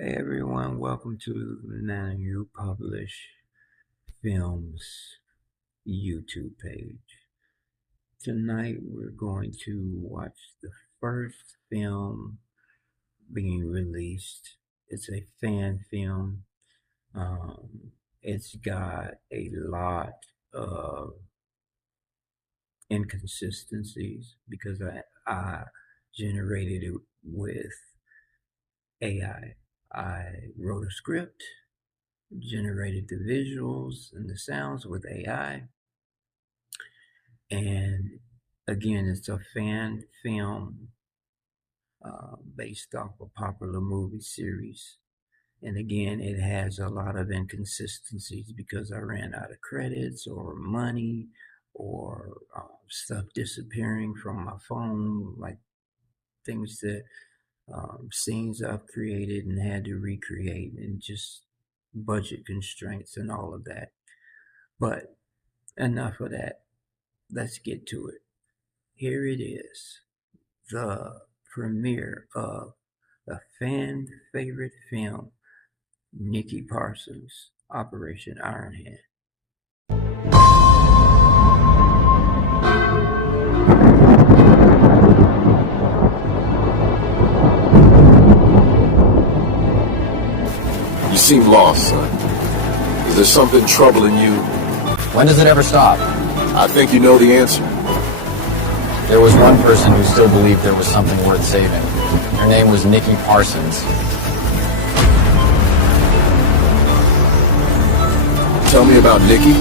Hey everyone, welcome to Manupublish Films YouTube page. Tonight we're going to watch the first film being released. It's a fan film. It's got a lot of inconsistencies because I generated it with AI. I wrote a script, generated the visuals and the sounds with AI, and again, it's a fan film based off a popular movie series. And again, it has a lot of inconsistencies because I ran out of credits or money or stuff disappearing from my phone, like things that scenes I've created and had to recreate, and just budget constraints and all of that. But enough of that. Let's get to it. Here it is, the premiere of a fan favorite film, Nicki Parsons, Operation Iron Hand. You seem lost, son. Is there something troubling you? When does it ever stop? I think you know the answer. There was one person who still believed there was something worth saving. Her name was Nicki Parsons. Tell me about Nicky.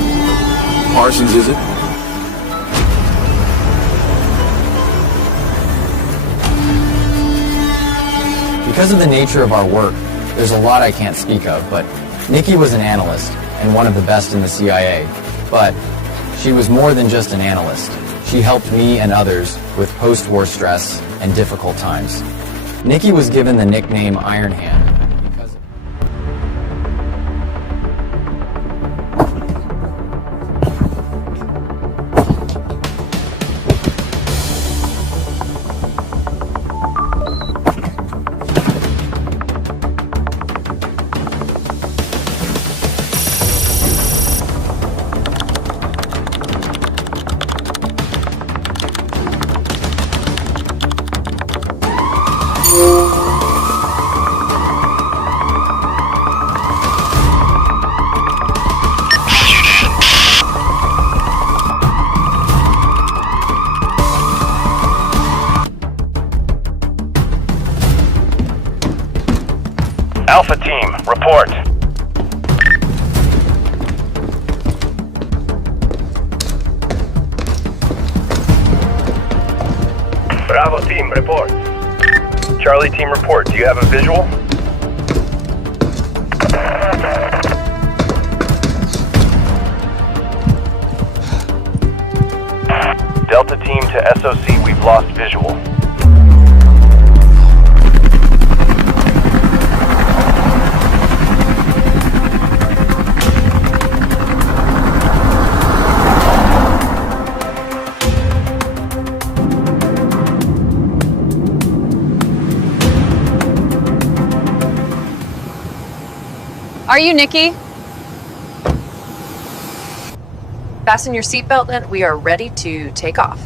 Parsons, is it? Because of the nature of our work, there's a lot I can't speak of, but Nicky was an analyst and one of the best in the CIA. But she was more than just an analyst. She helped me and others with post-war stress and difficult times. Nicky was given the nickname Iron Hand because of Alpha Team, report. Bravo Team, report. Charlie Team, report. Do you have a visual? Delta Team to SOC, we've lost visual. Are you Nicky? Fasten your seatbelt and we are ready to take off.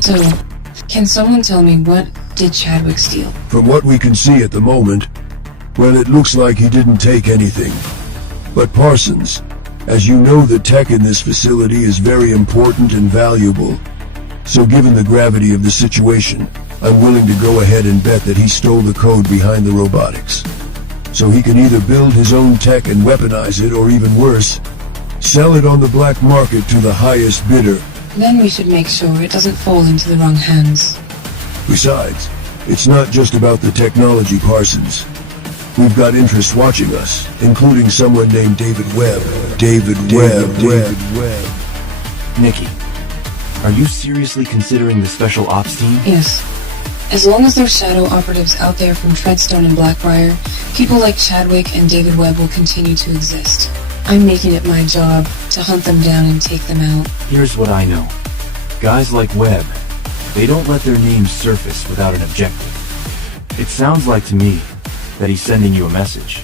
So, can someone tell me what did Chadwick steal? From what we can see at the moment, well, it looks like he didn't take anything. But Parsons, As you know, the tech in this facility is very important and valuable. So given the gravity of the situation, I'm willing to go ahead and bet that he stole the code behind the robotics. So he can either build his own tech and weaponize it, or even worse, sell it on the black market to the highest bidder. Then we should make sure it doesn't fall into the wrong hands. Besides, it's not just about the technology, Parsons. We've got interest watching us, including someone named David Webb. David Webb. Nicky, are you seriously considering the special ops team? Yes. As long as there's shadow operatives out there from Treadstone and Blackbriar, people like Chadwick and David Webb will continue to exist. I'm making it my job to hunt them down and take them out. Here's what I know. Guys like Webb, they don't let their names surface without an objective. It sounds like to me that he's sending you a message.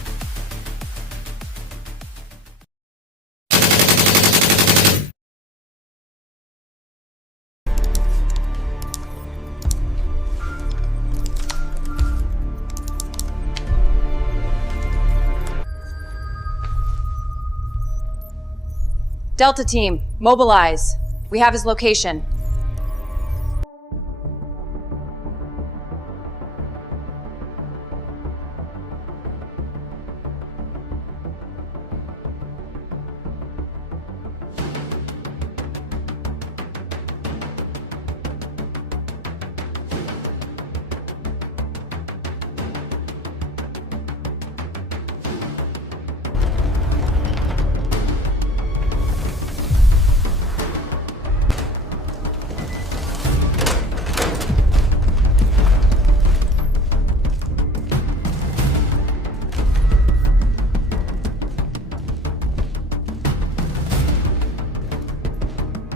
Delta team, mobilize. We have his location.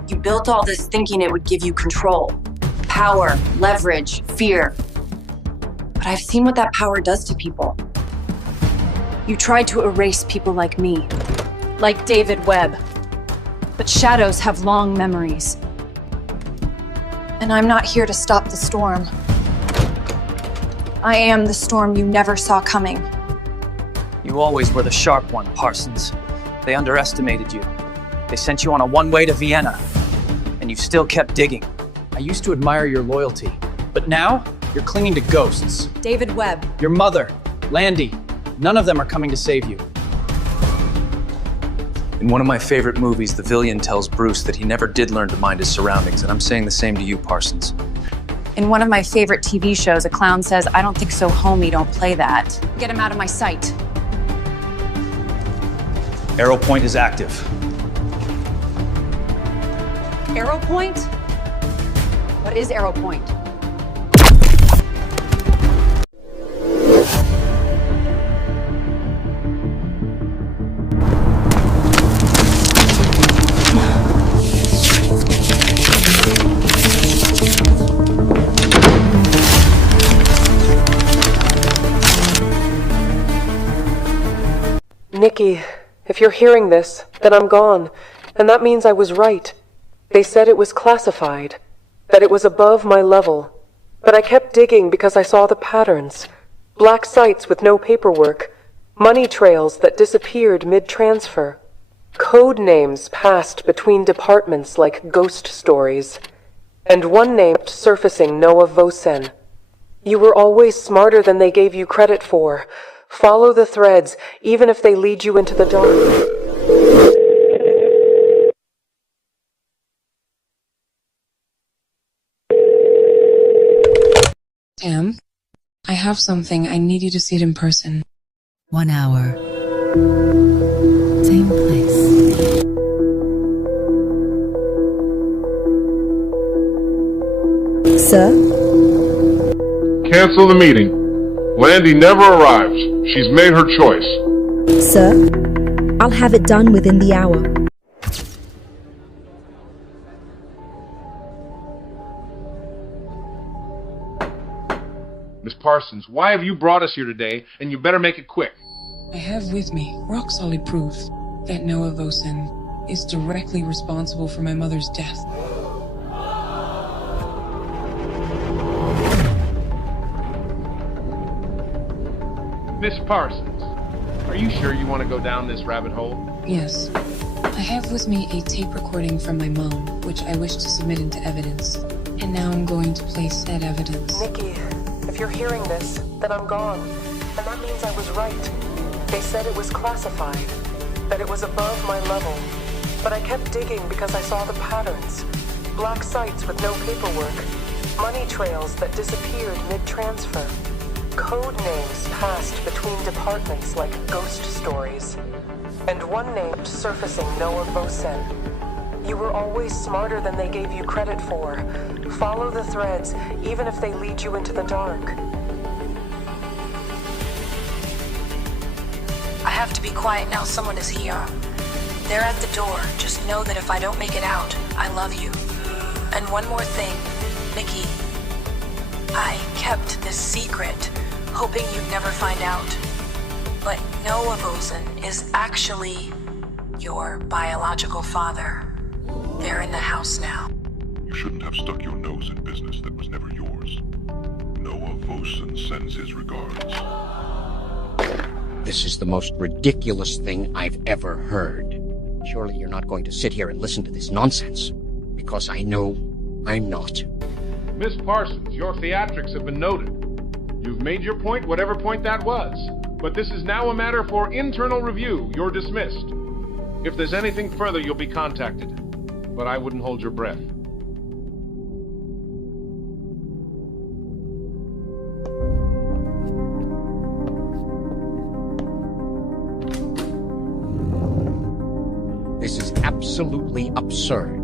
You built all this thinking it would give you control, power, leverage, fear. But I've seen what that power does to people. You tried to erase people like me, like David Webb. But shadows have long memories. And I'm not here to stop the storm. I am the storm you never saw coming. You always were the sharp one, Parsons. They underestimated you. They sent you on a one-way to Vienna. And you still kept digging. I used to admire your loyalty, but now you're clinging to ghosts. David Webb. Your mother, Landy, none of them are coming to save you. In one of my favorite movies, the villain tells Bruce that he never did learn to mind his surroundings, and I'm saying the same to you, Parsons. In one of my favorite TV shows, a clown says, "I don't think so, homie, don't play that." Get him out of my sight. Arrowpoint is active. Arrowpoint? What is Arrowpoint? Nicky, if you're hearing this, then I'm gone, and that means I was right. They said it was classified, that it was above my level. But I kept digging because I saw the patterns. Black sites with no paperwork, money trails that disappeared mid-transfer, code names passed between departments like ghost stories, and one name surfacing Noah Vosen. You were always smarter than they gave you credit for. Follow the threads, even if they lead you into the dark. Tam, I have something. I need you to see it in person. 1 hour. Same place. Sir? Cancel the meeting. Landy never arrives. She's made her choice. Sir? I'll have it done within the hour. Miss Parsons, why have you brought us here today? And you better make it quick. I have with me rock-solid proof that Noah Vosen is directly responsible for my mother's death. Miss Parsons, are you sure you want to go down this rabbit hole? Yes. I have with me a tape recording from my mom, which I wish to submit into evidence. And now I'm going to place said evidence. Nicky, if you're hearing this, then I'm gone. And that means I was right. They said it was classified, that it was above my level. But I kept digging because I saw the patterns. Black sites with no paperwork. Money trails that disappeared mid-transfer. Code names passed between departments like ghost stories. And one name surfacing Noah Vosen. You were always smarter than they gave you credit for. Follow the threads, even if they lead you into the dark. I have to be quiet now, someone is here. They're at the door. Just know that if I don't make it out, I love you. And one more thing, Nicky. I kept this secret, hoping you'd never find out. But Noah Vosen is actually your biological father. They're in the house now. You shouldn't have stuck your nose in business that was never yours. Noah Vosen sends his regards. This is the most ridiculous thing I've ever heard. Surely you're not going to sit here and listen to this nonsense. Because I know I'm not. Miss Parsons, your theatrics have been noted. You've made your point, whatever point that was. But this is now a matter for internal review. You're dismissed. If there's anything further, you'll be contacted. But I wouldn't hold your breath. This is absolutely absurd.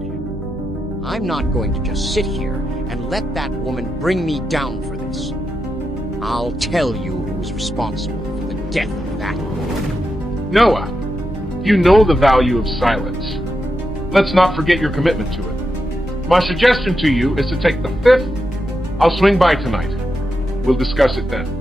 I'm not going to just sit here and let that woman bring me down for this. I'll tell you who's responsible for the death of that woman. Noah, you know the value of silence. Let's not forget your commitment to it. My suggestion to you is to take the 5th. I'll swing by tonight. We'll discuss it then.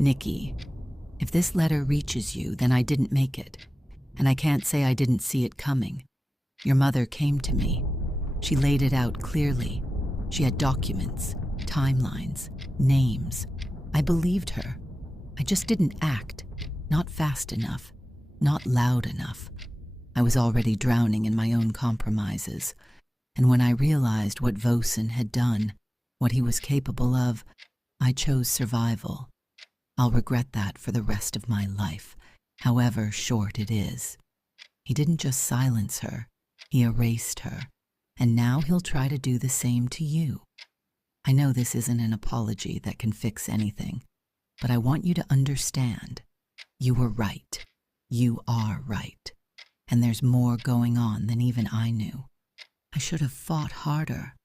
Nicky, if this letter reaches you, then I didn't make it. And I can't say I didn't see it coming. Your mother came to me. She laid it out clearly. She had documents, timelines, names. I believed her. I just didn't act. Not fast enough. Not loud enough. I was already drowning in my own compromises. And when I realized what Vosen had done, what he was capable of, I chose survival. I'll regret that for the rest of my life, however short it is. He didn't just silence her, he erased her, and now he'll try to do the same to you. I know this isn't an apology that can fix anything, but I want you to understand. You were right. You are right. And there's more going on than even I knew. I should have fought harder.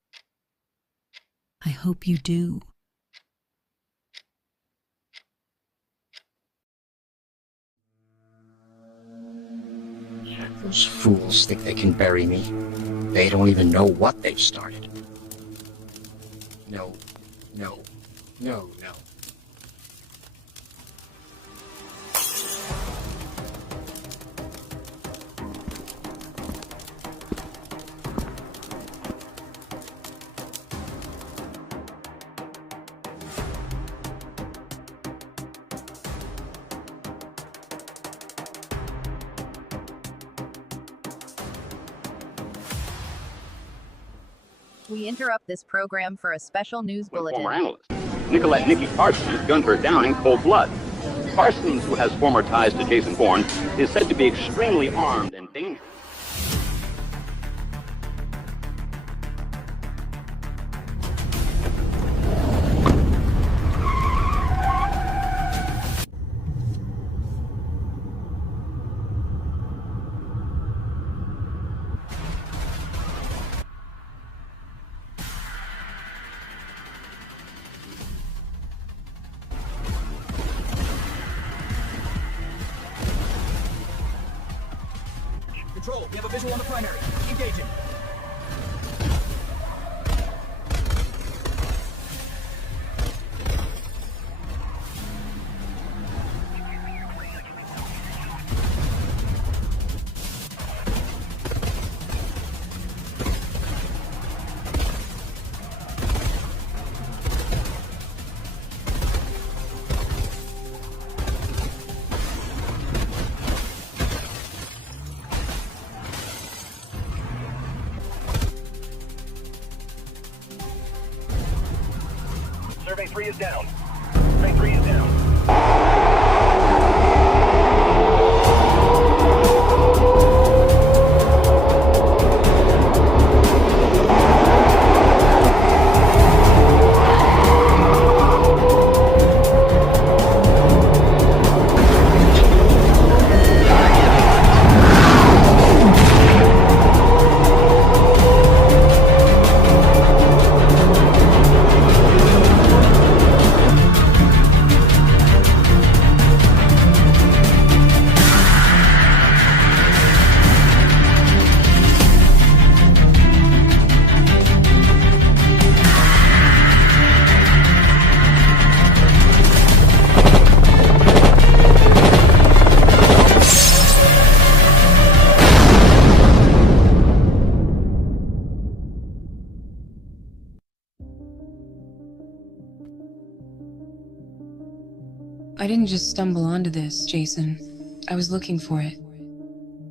I hope you do. Those fools think they can bury me. They don't even know what they've started. No, no, no, no. We interrupt this program for a special news bulletin. Former analyst. Nicki Parsons gunned her down in cold blood. Parsons, who has former ties to Jason Bourne, is said to be extremely armed and dangerous. Control, we have a visual on the primary. Engaging. Survey 3 is down. Survey 3 is down. I didn't just stumble onto this, Jason. I was looking for it.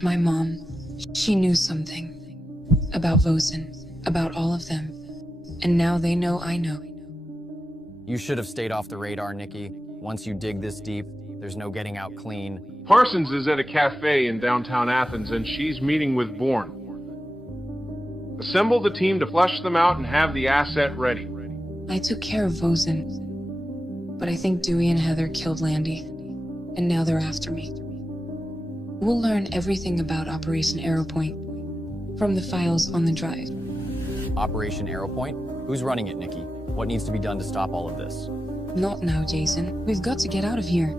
My mom, she knew something. About Vosen, about all of them. And now they know I know. You should have stayed off the radar, Nicky. Once you dig this deep, there's no getting out clean. Parsons is at a cafe in downtown Athens, and she's meeting with Bourne. Assemble the team to flush them out and have the asset ready. I took care of Vosen. But I think Dewey and Heather killed Landy. And now they're after me. We'll learn everything about Operation Arrowpoint from the files on the drive. Operation Arrowpoint? Who's running it, Nicky? What needs to be done to stop all of this? Not now, Jason. We've got to get out of here.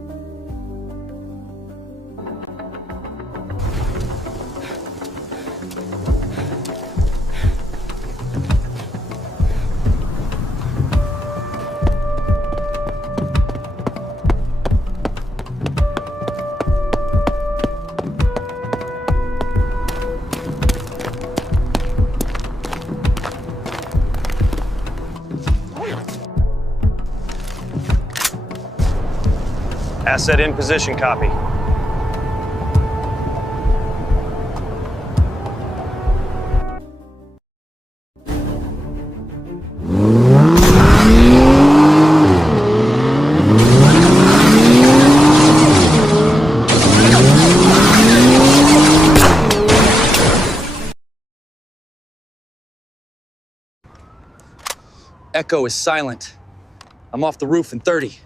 Asset in position, copy. Echo is silent. I'm off the roof in 30.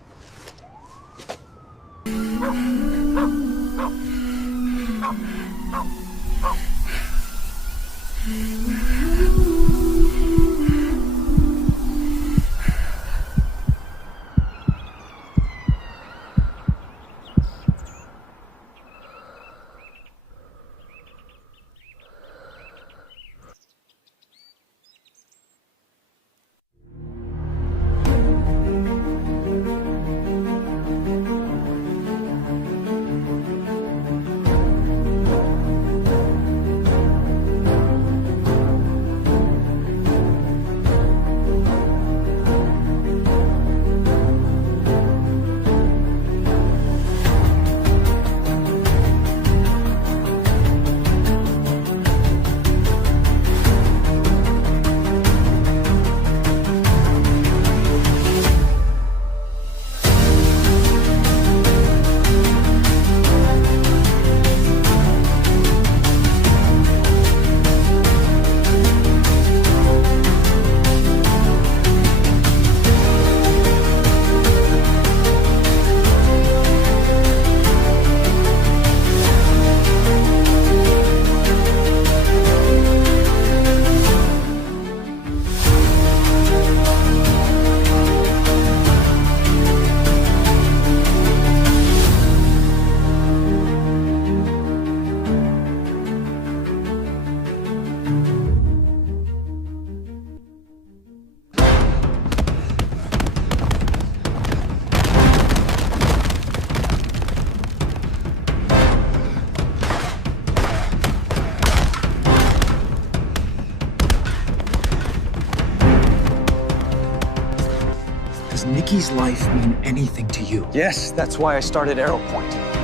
Does Nicky's life mean anything to you? Yes, that's why I started Arrowpoint.